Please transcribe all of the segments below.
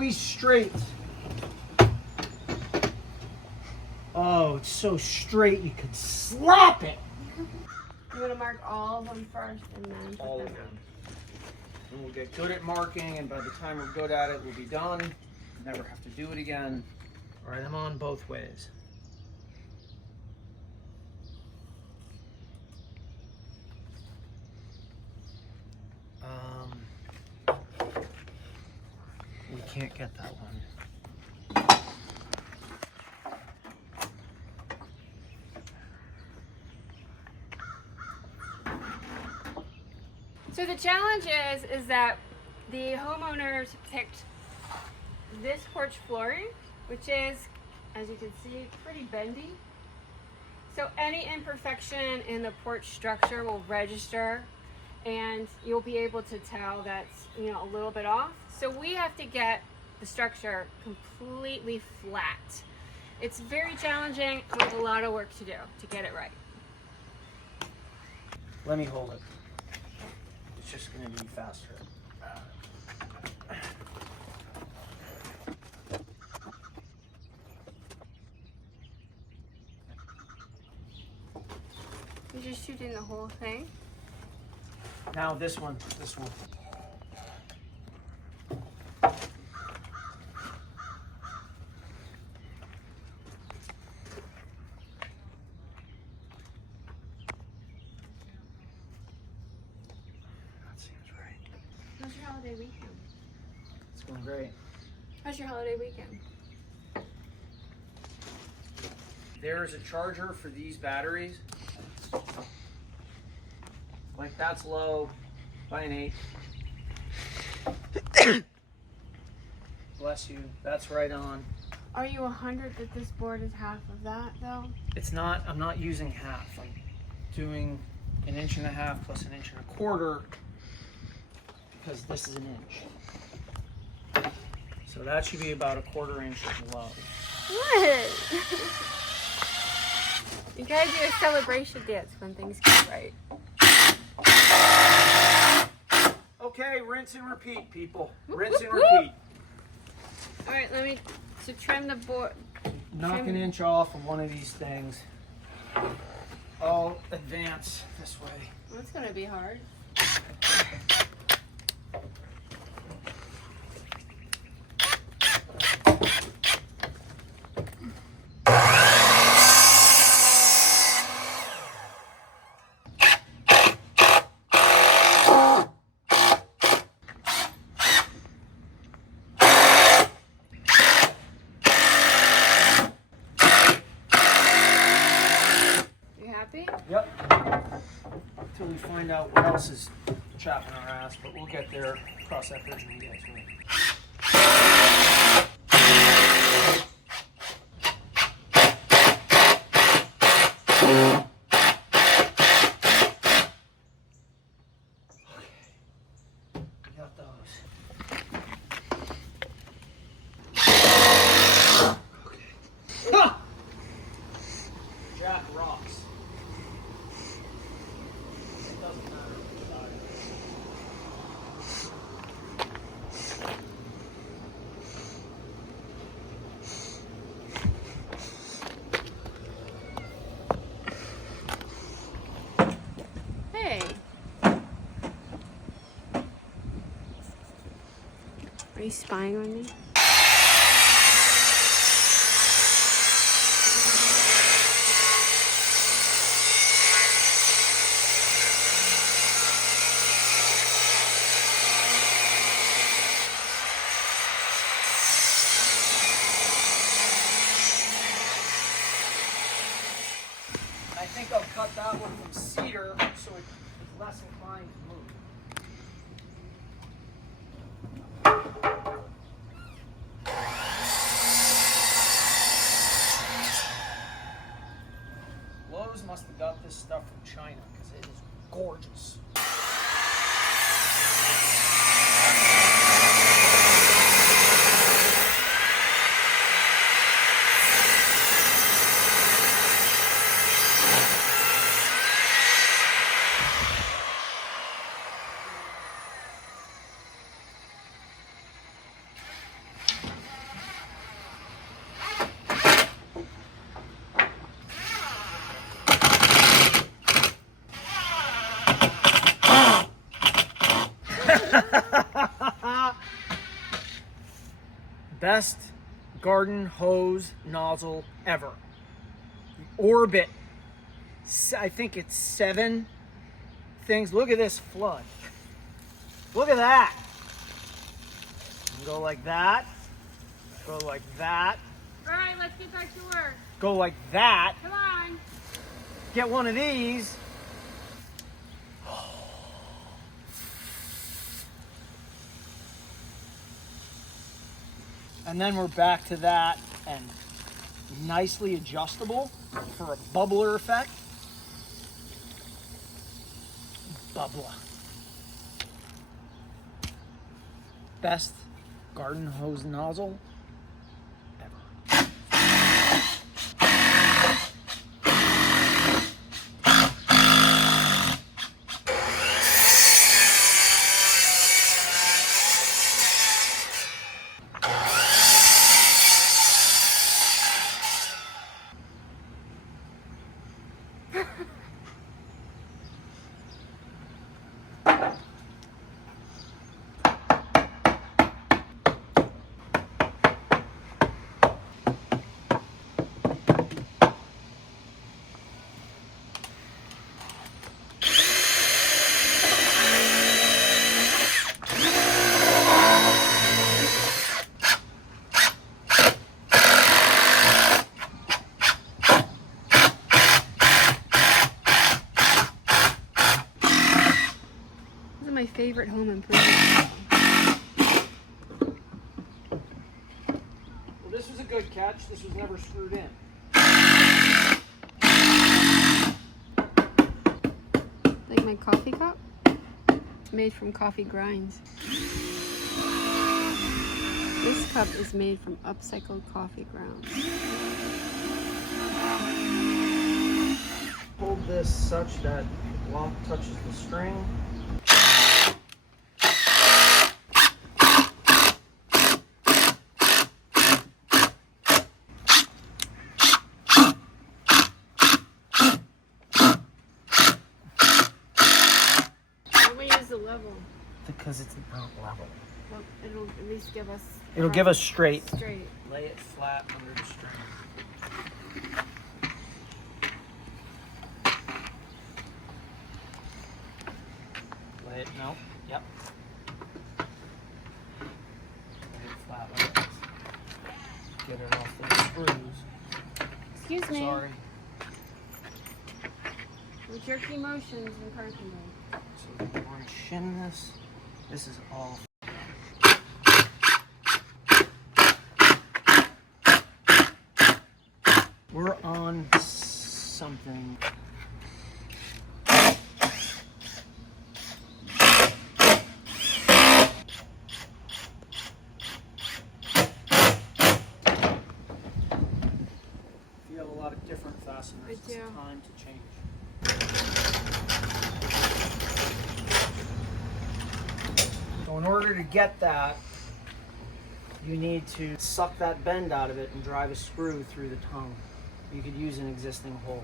always straight. Oh, it's so straight you could slap it. I'm gonna mark all of them first and then put All them of them. And we'll get good at marking, and by the time we're good at it, we'll be done. Never have to do it again. All right, I'm on both ways. We can't get that one. So the challenge is that the homeowners picked this porch flooring, which is, as you can see, pretty bendy. So any imperfection in the porch structure will register, and you'll be able to tell that's, you know, a little bit off. So we have to get the structure completely flat. It's very challenging with a lot of work to do to get it right. Let me hold it. It's just going to be faster. You're just shooting the whole thing? Now this one, this one. That seems right. How's your holiday weekend? It's going great. How's your holiday weekend? There's a charger for these batteries. Like that's low by an 8. Bless you. That's right on. Are you 100 that this board is half of that though? It's not, I'm not using half. I'm doing 1.5 inches plus 1.25 inches because this is 1 inch. So that should be about 1/4 inch of low. What? You gotta do a celebration dance when things get right. Okay, rinse and repeat, people. Rinse and repeat. All right, let me trim the board. Knock 1 inch off of one of these things. I'll advance this way. That's gonna be hard. Yep. Until we find out what else is chopping our ass, but we'll get there. Cross that bridge when we get to it. Okay. We got those. Okay. Ha! Jack rocks. Hey. Are you spying on me? I think I'll cut that one from cedar so it's less inclined to move. Lowe's must have got this stuff from China because it is gorgeous. Best garden hose nozzle ever. The Orbit. I think it's 7 things. Look at this flood. Look at that. Go like that. Go like that. All right, let's get back to work. Go like that. Come on. Get one of these. And then we're back to that, and nicely adjustable for a bubbler effect. Bubbler. Best garden hose nozzle ever. My favorite home improvement. Well, this was a good catch. This was never screwed in. Like my coffee cup? It's made from coffee grinds. This cup is made from upcycled coffee grounds. Hold this such that the lock touches the string. Level. Because it's not level. Well, it'll at least give us. It'll give us straight. Straight. Lay it flat under the string. Lay it, no, yep. Lay it flat like this. Get it off those screws. Excuse me. Sorry. With jerky motions in carpentry. So we're going to shim this. This is all. We're on something. You have a lot of different fasteners. I do. It's time to change. So in order to get that, you need to suck that bend out of it and drive a screw through the tongue. You could use an existing hole.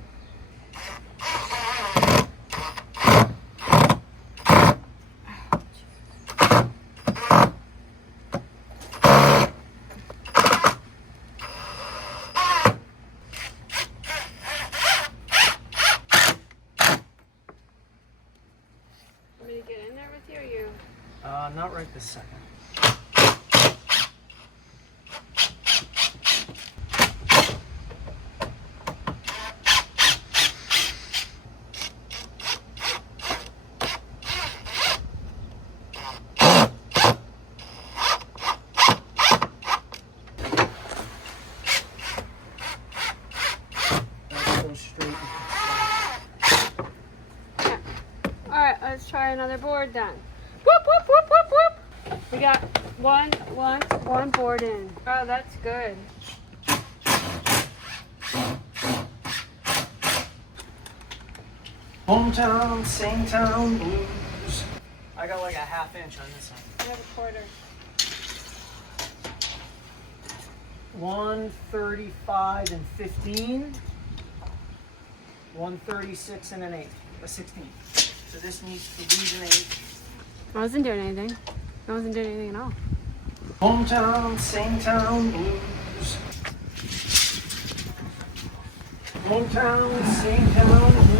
Want me to get in there with you, or you? Not right this second. Alright, let's try another board then. Whoop, whoop, whoop, whoop, whoop. We got one board in. Oh, that's good. Hometown, same town blues. I got like a ½ inch on this one. I have a quarter. 135 and 15. 136 and an 1/8. A 16. So this needs to lose an 1/8. I wasn't doing anything. I wasn't doing anything at all. Hometown, same town blues. Hometown, same town blues.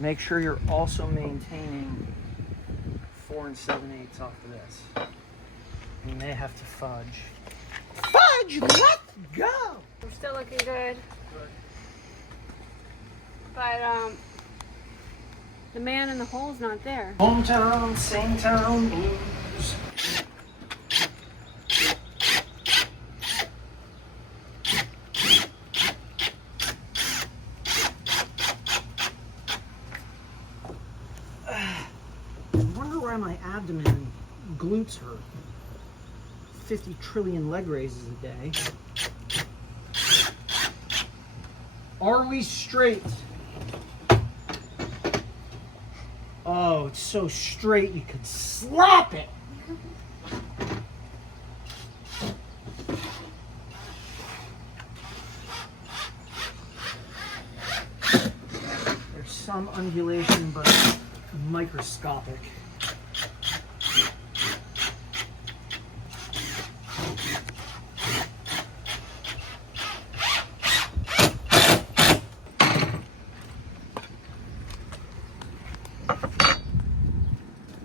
Make sure you're also maintaining 4 7/8 off of this. You may have to fudge. Fudge, let's go! We're still looking good. But the man in the hole's not there. Hometown, same town blues. I wonder why my abdomen glutes hurt. 50 trillion leg raises a day. Are we straight? Oh, it's so straight you could slap it. There's some undulation, but microscopic.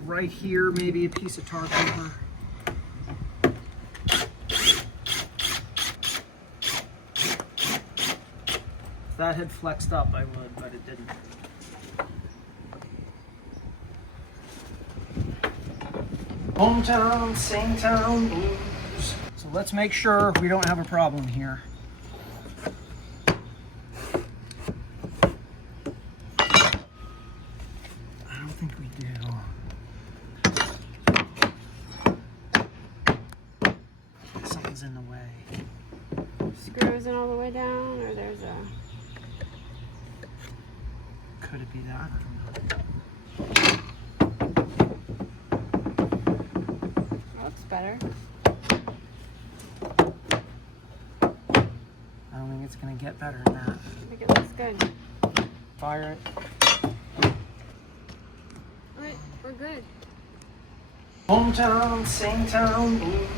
Right here, maybe a piece of tar paper. If that had flexed up, I would, but it didn't. Hometown, same town blues. So let's make sure we don't have a problem here. I don't think we do. Something's in the way. Screw isn't all the way down, or there's a... Could it be that? Looks better. I don't think it's going to get better than that. I think it looks good. Fire it. Alright, we're good. Hometown, same town blues.